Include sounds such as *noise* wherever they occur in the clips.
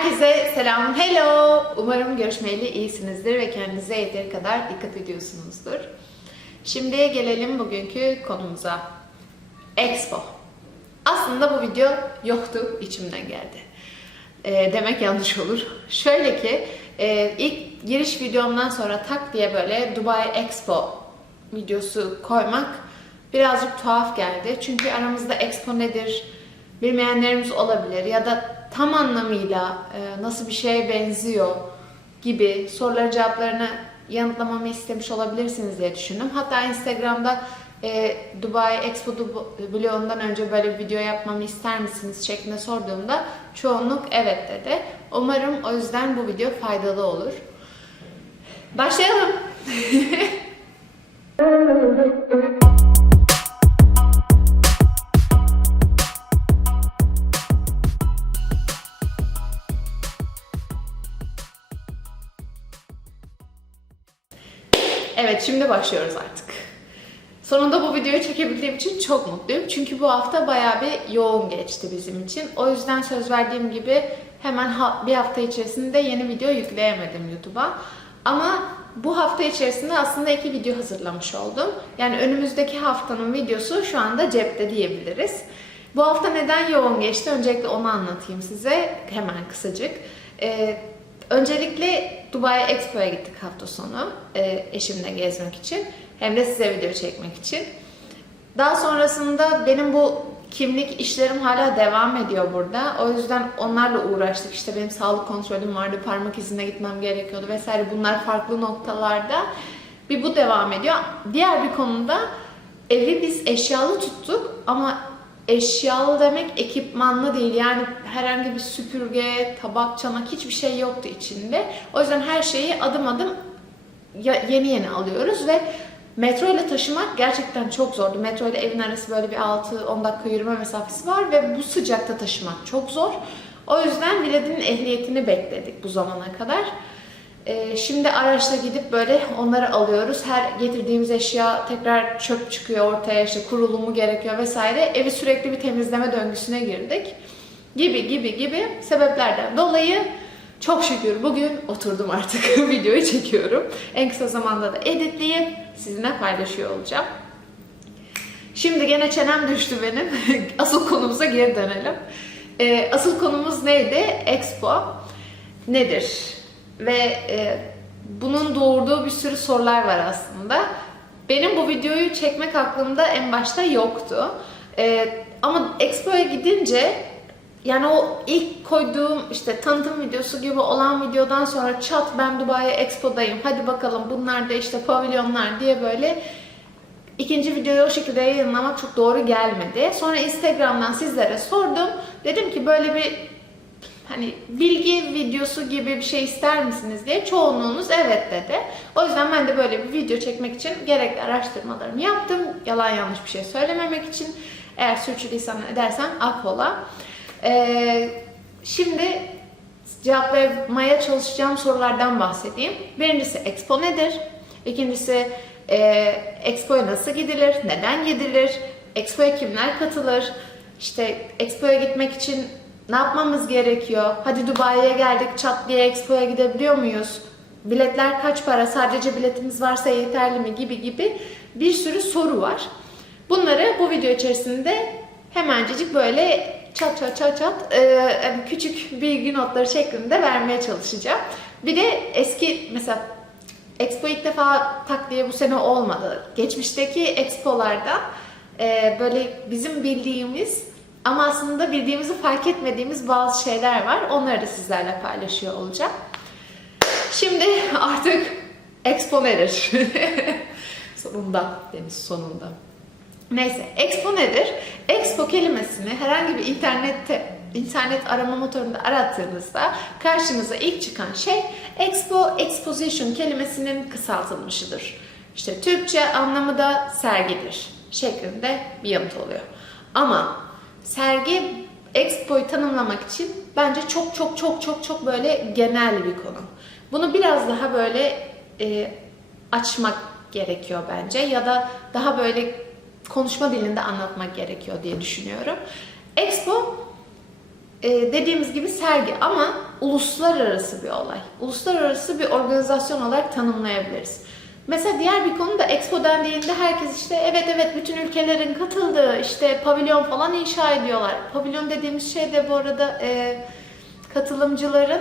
Herkese selam, hello. Umarım görüşmeyeli iyisinizdir ve kendinize yeteri kadar dikkat ediyorsunuzdur. Şimdi gelelim bugünkü konumuza. Expo. Aslında bu video yoktu, içimden geldi. Ee, demek yanlış olur. *laughs* Şöyle ki, e, ilk giriş videomdan sonra tak diye böyle Dubai Expo videosu koymak birazcık tuhaf geldi. Çünkü aramızda Expo nedir bilmeyenlerimiz olabilir ya da tam anlamıyla e, nasıl bir şeye benziyor gibi soruları cevaplarını yanıtlamamı istemiş olabilirsiniz diye düşündüm. Hatta Instagram'da e, Dubai Expo vlogundan önce böyle bir video yapmamı ister misiniz şeklinde sorduğumda çoğunluk evet dedi. Umarım o yüzden bu video faydalı olur. Başlayalım. *laughs* Evet şimdi başlıyoruz artık. Sonunda bu videoyu çekebildiğim için çok mutluyum. Çünkü bu hafta bayağı bir yoğun geçti bizim için. O yüzden söz verdiğim gibi hemen bir hafta içerisinde yeni video yükleyemedim YouTube'a. Ama bu hafta içerisinde aslında iki video hazırlamış oldum. Yani önümüzdeki haftanın videosu şu anda cepte diyebiliriz. Bu hafta neden yoğun geçti? Öncelikle onu anlatayım size hemen kısacık. Ee, öncelikle Dubai Expo'ya gittik hafta sonu e, eşimle gezmek için. Hem de size video çekmek için. Daha sonrasında benim bu kimlik işlerim hala devam ediyor burada. O yüzden onlarla uğraştık. İşte benim sağlık kontrolüm vardı, parmak izine gitmem gerekiyordu vesaire. Bunlar farklı noktalarda. Bir bu devam ediyor. Diğer bir konuda evi biz eşyalı tuttuk ama eşyalı demek ekipmanlı değil. Yani herhangi bir süpürge, tabak, çanak hiçbir şey yoktu içinde. O yüzden her şeyi adım adım yeni yeni alıyoruz ve metro ile taşımak gerçekten çok zordu. Metro ile evin arası böyle bir 6-10 dakika yürüme mesafesi var ve bu sıcakta taşımak çok zor. O yüzden Viled'in ehliyetini bekledik bu zamana kadar. Ee, şimdi araçla gidip böyle onları alıyoruz. Her getirdiğimiz eşya tekrar çöp çıkıyor ortaya işte kurulumu gerekiyor vesaire. Evi sürekli bir temizleme döngüsüne girdik. Gibi gibi gibi sebeplerden dolayı çok şükür bugün oturdum artık *laughs* videoyu çekiyorum. En kısa zamanda da editleyip sizinle paylaşıyor olacağım. Şimdi gene çenem düştü benim. *laughs* Asıl konumuza geri dönelim. Ee, asıl konumuz neydi? Expo nedir? Ve e, bunun doğurduğu bir sürü sorular var aslında. Benim bu videoyu çekmek aklımda en başta yoktu. Ee, ama Expo'ya gidince yani o ilk koyduğum işte tanıtım videosu gibi olan videodan sonra çat ben Dubai Expo'dayım hadi bakalım bunlar da işte pavilyonlar diye böyle ikinci videoyu o şekilde yayınlamak çok doğru gelmedi. Sonra Instagram'dan sizlere sordum. Dedim ki böyle bir hani bilgi videosu gibi bir şey ister misiniz diye çoğunluğunuz evet dedi. O yüzden ben de böyle bir video çekmek için gerekli araştırmalarımı yaptım. Yalan yanlış bir şey söylememek için. Eğer sürçülisan edersem affola. Ee, şimdi cevaplamaya çalışacağım sorulardan bahsedeyim. Birincisi Expo nedir? İkincisi e, Expo'ya nasıl gidilir? Neden gidilir? Expo'ya kimler katılır? İşte Expo'ya gitmek için ne yapmamız gerekiyor? Hadi Dubai'ye geldik çat diye Expo'ya gidebiliyor muyuz? Biletler kaç para? Sadece biletimiz varsa yeterli mi? Gibi gibi bir sürü soru var. Bunları bu video içerisinde hemencecik böyle çat çat çat çat e, küçük bilgi notları şeklinde vermeye çalışacağım. Bir de eski mesela Expo ilk defa tak diye bu sene olmadı. Geçmişteki Expo'larda e, böyle bizim bildiğimiz ama aslında bildiğimizi fark etmediğimiz bazı şeyler var. Onları da sizlerle paylaşıyor olacağım. Şimdi artık Expo nedir? *laughs* sonunda, Deniz sonunda. Neyse, Expo nedir? Expo kelimesini herhangi bir internette internet arama motorunda arattığınızda karşınıza ilk çıkan şey Expo, Exposition kelimesinin kısaltılmışıdır. İşte Türkçe anlamı da sergidir şeklinde bir yanıt oluyor. Ama sergi Expo'yu tanımlamak için bence çok çok çok çok çok böyle genel bir konu. Bunu biraz daha böyle e, açmak gerekiyor bence ya da daha böyle konuşma dilinde anlatmak gerekiyor diye düşünüyorum. Expo e, dediğimiz gibi sergi ama uluslararası bir olay. Uluslararası bir organizasyon olarak tanımlayabiliriz. Mesela diğer bir konu da Expo dendiğinde herkes işte evet evet bütün ülkelerin katıldığı işte pavilyon falan inşa ediyorlar. Pavilyon dediğimiz şey de bu arada e, katılımcıların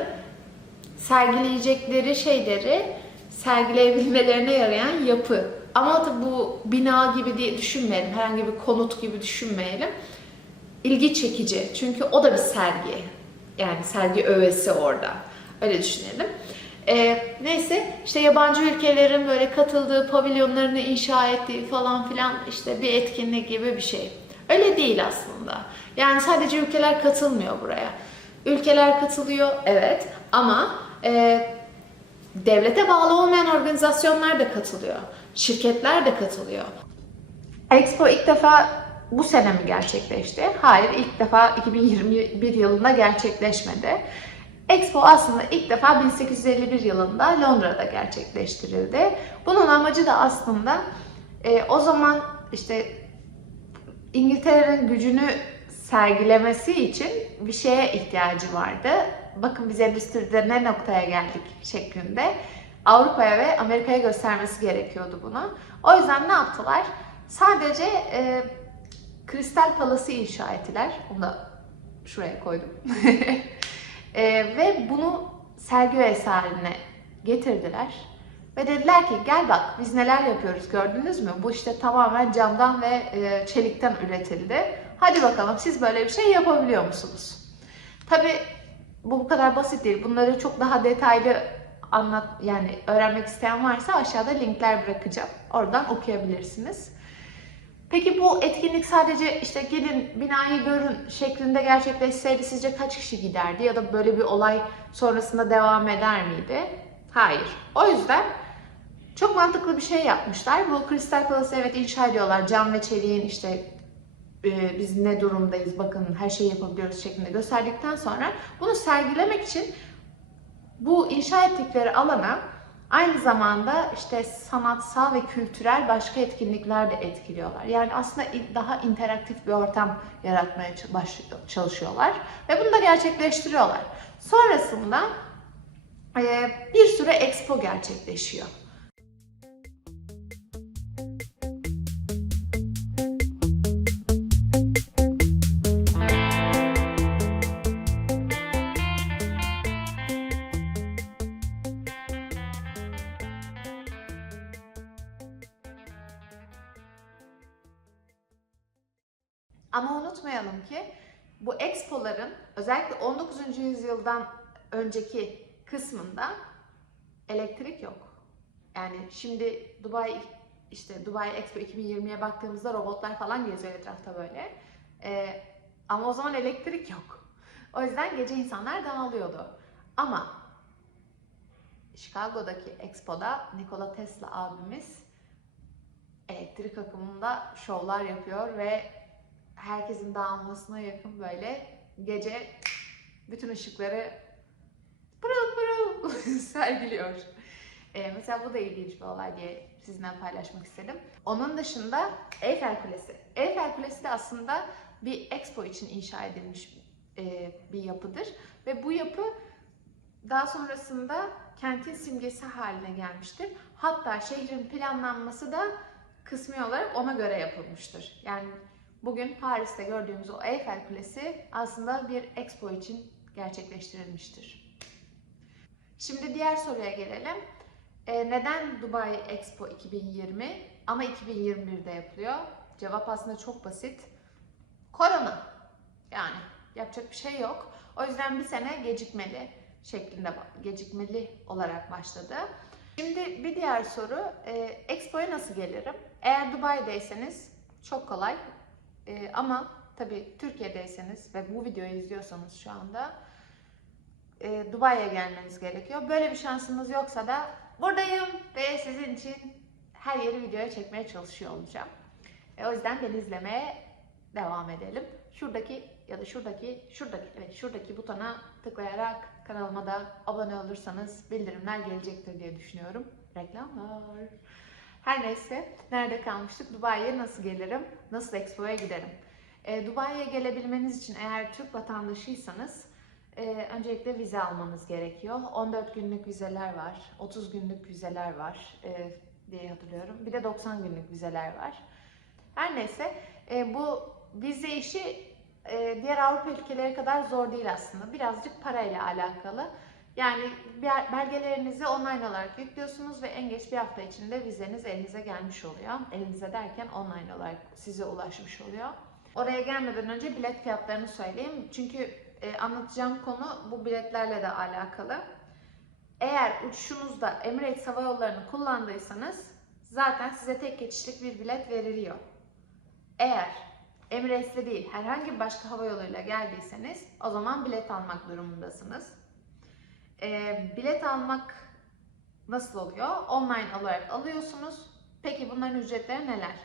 sergileyecekleri şeyleri sergileyebilmelerine yarayan yapı. Ama tabii bu bina gibi diye düşünmeyelim, herhangi bir konut gibi düşünmeyelim. İlgi çekici çünkü o da bir sergi. Yani sergi öğesi orada. Öyle düşünelim. Ee, neyse işte yabancı ülkelerin böyle katıldığı pavilyonlarını inşa ettiği falan filan işte bir etkinlik gibi bir şey. Öyle değil aslında. Yani sadece ülkeler katılmıyor buraya. Ülkeler katılıyor evet ama e, devlete bağlı olmayan organizasyonlar da katılıyor. Şirketler de katılıyor. Expo ilk defa bu sene mi gerçekleşti? Hayır, ilk defa 2021 yılında gerçekleşmedi. Expo aslında ilk defa 1851 yılında Londra'da gerçekleştirildi. Bunun amacı da aslında e, o zaman işte İngiltere'nin gücünü sergilemesi için bir şeye ihtiyacı vardı. Bakın biz endüstride ne noktaya geldik şeklinde. Avrupa'ya ve Amerika'ya göstermesi gerekiyordu bunu. O yüzden ne yaptılar? Sadece e, Kristal Palas'ı inşa ettiler. Onu da şuraya koydum. *laughs* E, ve bunu sergi haline getirdiler. Ve dediler ki gel bak biz neler yapıyoruz gördünüz mü? Bu işte tamamen camdan ve e, çelikten üretildi. Hadi bakalım siz böyle bir şey yapabiliyor musunuz? Tabi bu bu kadar basit değil. Bunları çok daha detaylı anlat yani öğrenmek isteyen varsa aşağıda linkler bırakacağım. Oradan okuyabilirsiniz. Peki bu etkinlik sadece işte gelin binayı görün şeklinde gerçekleşseydi sizce kaç kişi giderdi ya da böyle bir olay sonrasında devam eder miydi? Hayır. O yüzden çok mantıklı bir şey yapmışlar. Bu Crystal Palace'ı evet inşa ediyorlar. Cam ve çeliğin işte e, biz ne durumdayız bakın her şeyi yapabiliyoruz şeklinde gösterdikten sonra bunu sergilemek için bu inşa ettikleri alana aynı zamanda işte sanatsal ve kültürel başka etkinlikler de etkiliyorlar. Yani aslında daha interaktif bir ortam yaratmaya çalışıyorlar ve bunu da gerçekleştiriyorlar. Sonrasında bir sürü expo gerçekleşiyor. 19. yüzyıldan önceki kısmında elektrik yok. Yani şimdi Dubai işte Dubai Expo 2020'ye baktığımızda robotlar falan geziyor etrafta böyle. Ee, ama o zaman elektrik yok. O yüzden gece insanlar dağılıyordu. Ama Chicago'daki Expo'da Nikola Tesla abimiz elektrik akımında şovlar yapıyor ve herkesin dağılmasına yakın böyle gece bütün ışıkları pırıl pırıl *laughs* sergiliyor. Ee, mesela bu da ilginç bir olay diye sizinle paylaşmak istedim. Onun dışında Eiffel Kulesi. Eiffel Kulesi de aslında bir expo için inşa edilmiş e, bir yapıdır. Ve bu yapı daha sonrasında kentin simgesi haline gelmiştir. Hatta şehrin planlanması da kısmi olarak ona göre yapılmıştır. Yani bugün Paris'te gördüğümüz o Eiffel Kulesi aslında bir expo için gerçekleştirilmiştir. Şimdi diğer soruya gelelim. Ee, neden Dubai Expo 2020 ama 2021'de yapılıyor? Cevap aslında çok basit. Korona. Yani yapacak bir şey yok. O yüzden bir sene gecikmeli şeklinde gecikmeli olarak başladı. Şimdi bir diğer soru, e, Expo'ya nasıl gelirim? Eğer Dubai'deyseniz çok kolay e, ama tabii Türkiye'deyseniz ve bu videoyu izliyorsanız şu anda e, Dubai'ye gelmeniz gerekiyor. Böyle bir şansınız yoksa da buradayım ve sizin için her yeri videoya çekmeye çalışıyor olacağım. E, o yüzden beni izlemeye devam edelim. Şuradaki ya da şuradaki, şuradaki, evet şuradaki butona tıklayarak kanalıma da abone olursanız bildirimler gelecektir diye düşünüyorum. Reklamlar. Her neyse, nerede kalmıştık? Dubai'ye nasıl gelirim? Nasıl Expo'ya giderim? E, Dubai'ye gelebilmeniz için eğer Türk vatandaşıysanız e, öncelikle vize almanız gerekiyor. 14 günlük vizeler var, 30 günlük vizeler var e, diye hatırlıyorum. Bir de 90 günlük vizeler var. Her neyse e, bu vize işi e, diğer Avrupa ülkeleri kadar zor değil aslında. Birazcık parayla alakalı. Yani belgelerinizi online olarak yüklüyorsunuz ve en geç bir hafta içinde vizeniz elinize gelmiş oluyor. Elinize derken online olarak size ulaşmış oluyor. Oraya gelmeden önce bilet fiyatlarını söyleyeyim. Çünkü e, anlatacağım konu bu biletlerle de alakalı. Eğer uçuşunuzda Emirates Hava Yolları'nı kullandıysanız zaten size tek geçişlik bir bilet veriliyor. Eğer Emirates'te değil herhangi başka hava yoluyla geldiyseniz o zaman bilet almak durumundasınız. Ee, bilet almak nasıl oluyor? Online olarak alıyorsunuz. Peki bunların ücretleri neler?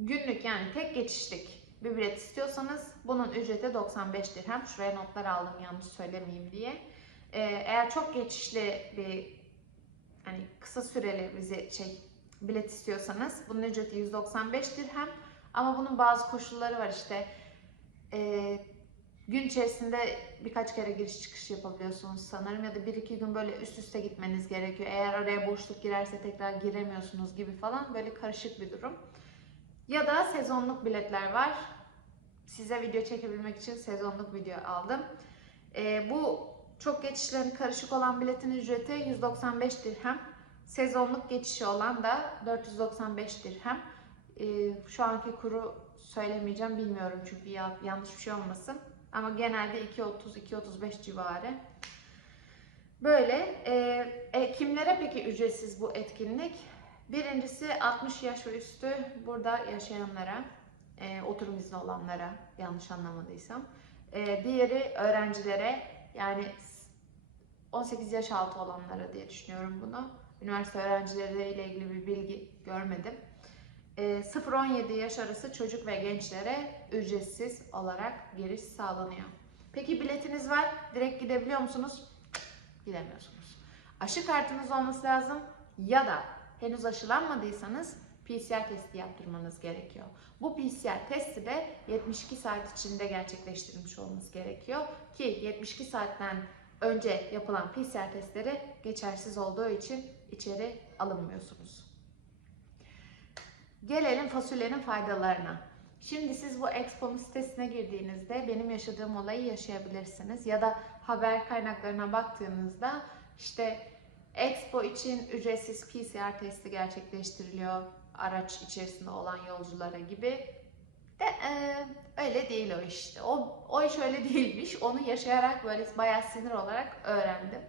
Günlük yani tek geçişlik bir bilet istiyorsanız bunun ücreti 95 dirhem. Şuraya notlar aldım yanlış söylemeyeyim diye. Ee, eğer çok geçişli bir hani kısa süreli vize şey bilet istiyorsanız bunun ücreti 195 dirhem. Ama bunun bazı koşulları var işte. Ee, gün içerisinde birkaç kere giriş çıkış yapabiliyorsunuz sanırım ya da bir iki gün böyle üst üste gitmeniz gerekiyor. Eğer oraya boşluk girerse tekrar giremiyorsunuz gibi falan böyle karışık bir durum. Ya da sezonluk biletler var. Size video çekebilmek için sezonluk video aldım. Ee, bu çok geçişlerin karışık olan biletin ücreti 195 dirhem. Sezonluk geçişi olan da 495 dirhem. Ee, şu anki kuru söylemeyeceğim bilmiyorum çünkü ya- yanlış bir şey olmasın. Ama genelde 2.30-2.35 civarı. Böyle. E, e, kimlere peki ücretsiz bu etkinlik? Birincisi 60 yaş ve üstü burada yaşayanlara, e, oturum izni olanlara yanlış anlamadıysam. E, diğeri öğrencilere yani 18 yaş altı olanlara diye düşünüyorum bunu. Üniversite öğrencileriyle ilgili bir bilgi görmedim. E, 0-17 yaş arası çocuk ve gençlere ücretsiz olarak giriş sağlanıyor. Peki biletiniz var, direkt gidebiliyor musunuz? Gidemiyorsunuz. Aşı kartınız olması lazım ya da henüz aşılanmadıysanız PCR testi yaptırmanız gerekiyor. Bu PCR testi de 72 saat içinde gerçekleştirilmiş olması gerekiyor ki 72 saatten önce yapılan PCR testleri geçersiz olduğu için içeri alınmıyorsunuz. Gelelim fasulyenin faydalarına. Şimdi siz bu Expo'nun sitesine girdiğinizde benim yaşadığım olayı yaşayabilirsiniz. Ya da haber kaynaklarına baktığınızda işte Expo için ücretsiz PCR testi gerçekleştiriliyor araç içerisinde olan yolculara gibi. De e, öyle değil o işte. O, o iş öyle *laughs* değilmiş. Onu yaşayarak böyle bayağı sinir olarak öğrendim.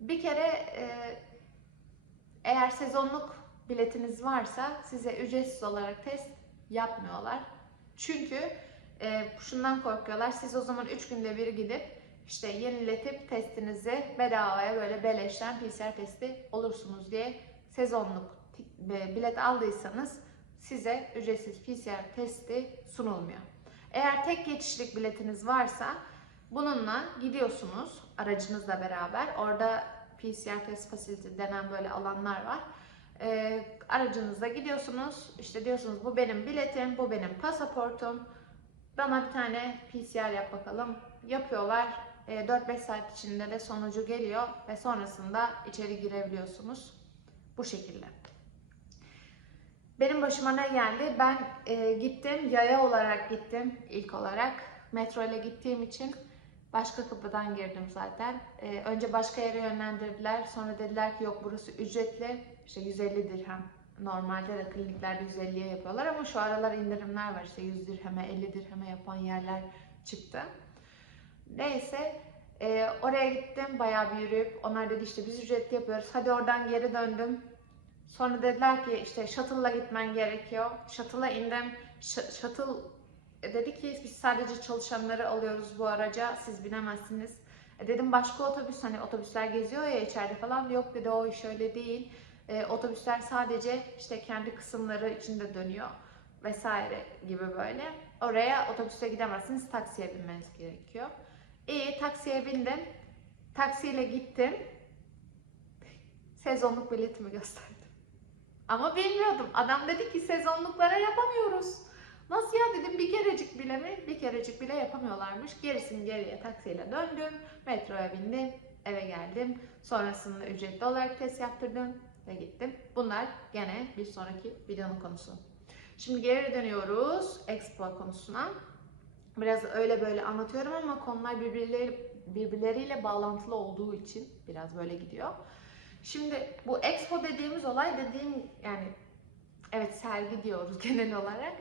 Bir kere e, eğer sezonluk biletiniz varsa size ücretsiz olarak test yapmıyorlar. Çünkü e, şundan korkuyorlar. Siz o zaman 3 günde bir gidip işte yeniletip testinizi bedavaya böyle beleşten PCR testi olursunuz diye sezonluk bilet aldıysanız size ücretsiz PCR testi sunulmuyor. Eğer tek geçişlik biletiniz varsa bununla gidiyorsunuz aracınızla beraber. Orada PCR test facility denen böyle alanlar var. Ee, aracınızla gidiyorsunuz. İşte diyorsunuz bu benim biletim, bu benim pasaportum. Bana bir tane PCR yap bakalım. Yapıyorlar. Ee, 4-5 saat içinde de sonucu geliyor ve sonrasında içeri girebiliyorsunuz. Bu şekilde. Benim başıma ne geldi? Ben e, gittim, yaya olarak gittim ilk olarak. Metro ile gittiğim için başka kapıdan girdim zaten. E, önce başka yere yönlendirdiler. Sonra dediler ki yok burası ücretli. İşte 150 dirhem. Normalde de kliniklerde 150'ye yapıyorlar ama şu aralar indirimler var. İşte 100 dirheme, 50 dirheme yapan yerler çıktı. Neyse e, oraya gittim bayağı bir yürüyüp onlar dedi işte biz ücretli yapıyoruz. Hadi oradan geri döndüm. Sonra dediler ki işte shuttle'la gitmen gerekiyor. Shuttle'a indim. Sh- shuttle e, dedi ki biz sadece çalışanları alıyoruz bu araca. Siz binemezsiniz. E dedim başka otobüs hani otobüsler geziyor ya içeride falan. Yok dedi o iş öyle değil. E, otobüsler sadece işte kendi kısımları içinde dönüyor vesaire gibi böyle. Oraya otobüse gidemezsiniz. Taksiye binmeniz gerekiyor. İyi taksiye bindim. Taksiyle gittim. Sezonluk biletimi gösterdim. Ama bilmiyordum. Adam dedi ki sezonluklara yapamıyoruz. Nasıl ya dedim bir kerecik bile mi? Bir kerecik bile yapamıyorlarmış. Gerisini geriye taksiyle döndüm. Metroya bindim. Eve geldim. Sonrasında ücretli olarak test yaptırdım ve gittim. Bunlar gene bir sonraki videonun konusu. Şimdi geri dönüyoruz Expo konusuna. Biraz öyle böyle anlatıyorum ama konular birbirleri, birbirleriyle bağlantılı olduğu için biraz böyle gidiyor. Şimdi bu Expo dediğimiz olay dediğim yani evet sergi diyoruz *laughs* genel olarak.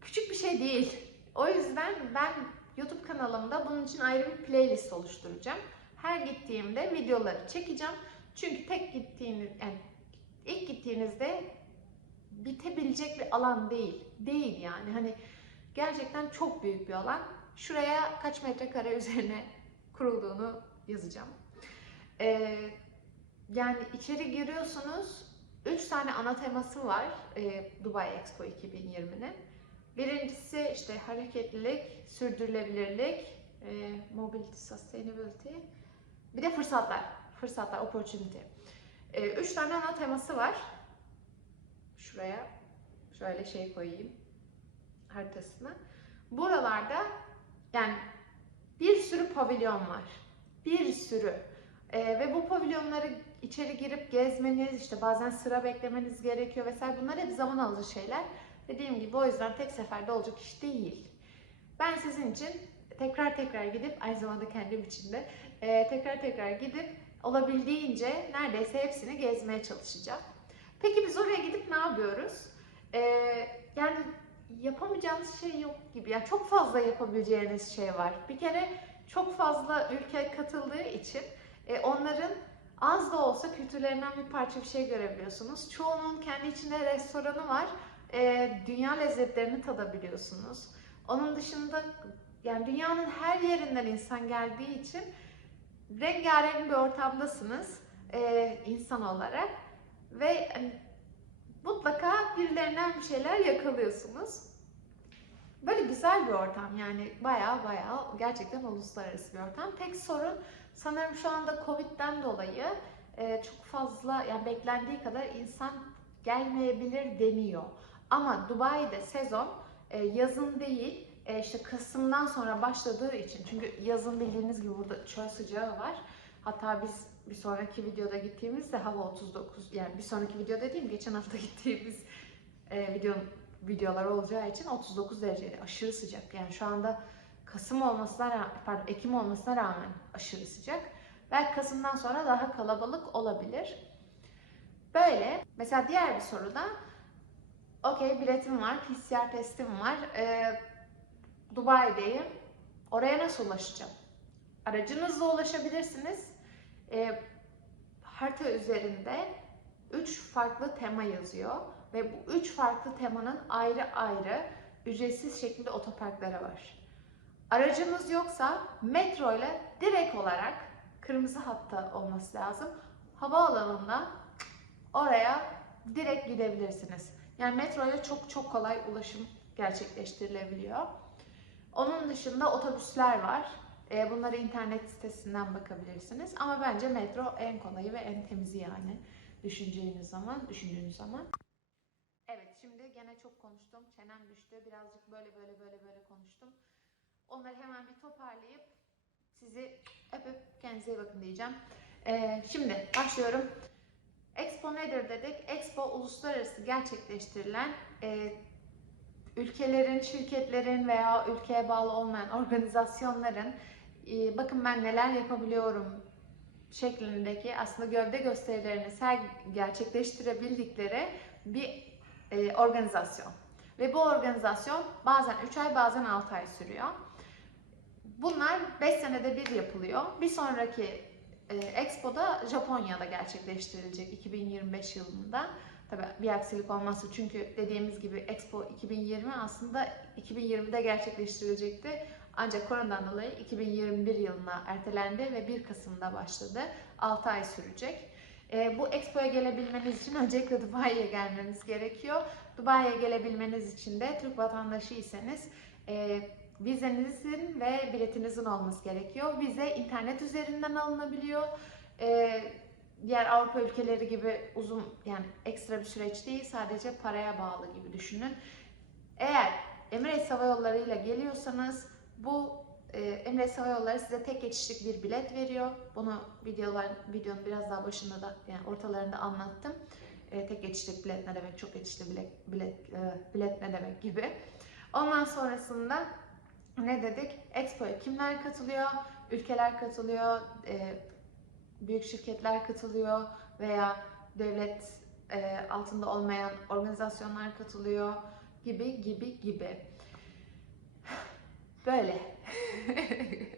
Küçük bir şey değil. O yüzden ben YouTube kanalımda bunun için ayrı bir playlist oluşturacağım. Her gittiğimde videoları çekeceğim. Çünkü tek gittiğiniz yani ilk gittiğinizde bitebilecek bir alan değil. Değil yani. Hani gerçekten çok büyük bir alan. Şuraya kaç metrekare üzerine kurulduğunu yazacağım. Ee, yani içeri giriyorsunuz. Üç tane ana teması var e, Dubai Expo 2020'nin. Birincisi işte hareketlilik, sürdürülebilirlik, e, mobility, sustainability. Bir de fırsatlar. Fırsatlar, opportunity. E, üç tane ana teması var. Şuraya şöyle şey koyayım haritasını. Buralarda yani bir sürü pavilyon var. Bir sürü. Ee, ve bu pavilyonları içeri girip gezmeniz, işte bazen sıra beklemeniz gerekiyor vesaire. Bunlar hep zaman alıcı şeyler. Dediğim gibi o yüzden tek seferde olacak iş değil. Ben sizin için tekrar tekrar gidip, aynı zamanda kendim için de e, tekrar tekrar gidip olabildiğince neredeyse hepsini gezmeye çalışacağım. Peki biz oraya gidip ne yapıyoruz? Ee, yani yapamayacağınız şey yok gibi. Yani çok fazla yapabileceğiniz şey var. Bir kere çok fazla ülke katıldığı için e, onların az da olsa kültürlerinden bir parça bir şey görebiliyorsunuz. Çoğunun kendi içinde restoranı var. E, dünya lezzetlerini tadabiliyorsunuz. Onun dışında yani dünyanın her yerinden insan geldiği için rengarenk bir ortamdasınız e, insan olarak ve hani, mutlaka birilerinden bir şeyler yakalıyorsunuz. Böyle güzel bir ortam yani baya baya gerçekten uluslararası bir ortam. Tek sorun sanırım şu anda Covid'den dolayı e, çok fazla yani beklendiği kadar insan gelmeyebilir deniyor. Ama Dubai'de sezon e, yazın değil e, işte Kasım'dan sonra başladığı için çünkü yazın bildiğiniz gibi burada çöl sıcağı var. Hatta biz bir sonraki videoda gittiğimizde hava 39 yani bir sonraki video dediğim geçen hafta *laughs* gittiğimiz e, video videolar olacağı için 39 dereceydi. Aşırı sıcak. Yani şu anda Kasım olmasına rağmen, pardon Ekim olmasına rağmen aşırı sıcak. Belki Kasım'dan sonra daha kalabalık olabilir. Böyle. Mesela diğer bir soruda okey biletim var, PCR testim var. Ee, Dubai'deyim. Oraya nasıl ulaşacağım? Aracınızla ulaşabilirsiniz. Ee, harita üzerinde 3 farklı tema yazıyor ve bu üç farklı temanın ayrı ayrı ücretsiz şekilde otoparkları var. Aracınız yoksa metro ile direkt olarak kırmızı hatta olması lazım. Havaalanında oraya direkt gidebilirsiniz. Yani metro ile çok çok kolay ulaşım gerçekleştirilebiliyor. Onun dışında otobüsler var. E, Bunları internet sitesinden bakabilirsiniz. Ama bence metro en kolayı ve en temizi yani düşüneceğiniz zaman, düşündüğünüz zaman. Evet şimdi gene çok konuştum. Çenem düştü. Birazcık böyle böyle böyle böyle. Onları hemen bir toparlayıp sizi öpüp kendinize iyi bakın diyeceğim. Ee, şimdi başlıyorum. Expo nedir dedik? Expo uluslararası gerçekleştirilen e, ülkelerin, şirketlerin veya ülkeye bağlı olmayan organizasyonların e, bakın ben neler yapabiliyorum şeklindeki aslında gövde gösterilerini ser gerçekleştirebildikleri bir e, organizasyon. Ve bu organizasyon bazen 3 ay bazen 6 ay sürüyor. Bunlar 5 senede bir yapılıyor. Bir sonraki e, Expo'da Japonya'da gerçekleştirilecek 2025 yılında. Tabii bir aksilik olmazsa çünkü dediğimiz gibi Expo 2020 aslında 2020'de gerçekleştirilecekti. Ancak koronadan dolayı 2021 yılına ertelendi ve 1 Kasım'da başladı. 6 ay sürecek. E, bu Expo'ya gelebilmeniz için *laughs* öncelikle Dubai'ye gelmeniz gerekiyor. Dubai'ye gelebilmeniz için de Türk vatandaşıysanız e, vizenizin ve biletinizin olması gerekiyor. Vize internet üzerinden alınabiliyor. E, diğer Avrupa ülkeleri gibi uzun yani ekstra bir süreç değil sadece paraya bağlı gibi düşünün. Eğer Emirates Hava Yolları ile geliyorsanız bu e, Emirates Hava Yolları size tek geçişlik bir bilet veriyor. Bunu videolar videonun biraz daha başında da yani ortalarında anlattım. E, tek geçişlik bilet ne demek, çok geçişli bilet, bilet, e, bilet ne demek gibi. Ondan sonrasında ne dedik? Expo'ya kimler katılıyor? Ülkeler katılıyor, e, büyük şirketler katılıyor veya devlet e, altında olmayan organizasyonlar katılıyor gibi gibi gibi. Böyle. *laughs*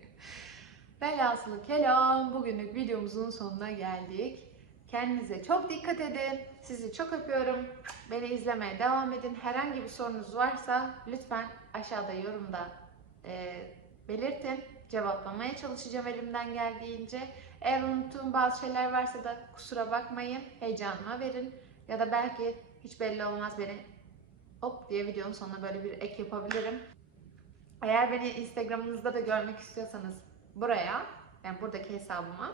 Velhasılı kelam bugünlük videomuzun sonuna geldik. Kendinize çok dikkat edin. Sizi çok öpüyorum. Beni izlemeye devam edin. Herhangi bir sorunuz varsa lütfen aşağıda yorumda e, belirtin. Cevaplamaya çalışacağım elimden geldiğince. Eğer unuttuğum bazı şeyler varsa da kusura bakmayın. Heyecanıma verin. Ya da belki hiç belli olmaz beni hop diye videonun sonuna böyle bir ek yapabilirim. Eğer beni Instagram'ınızda da görmek istiyorsanız buraya, yani buradaki hesabıma.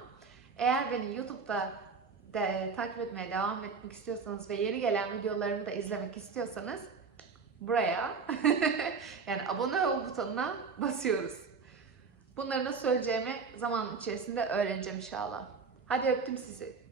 Eğer beni YouTube'da de, takip etmeye devam etmek istiyorsanız ve yeni gelen videolarımı da izlemek istiyorsanız buraya *laughs* yani abone ol butonuna basıyoruz. Bunları da söyleyeceğimi zaman içerisinde öğreneceğim inşallah. Hadi öptüm sizi.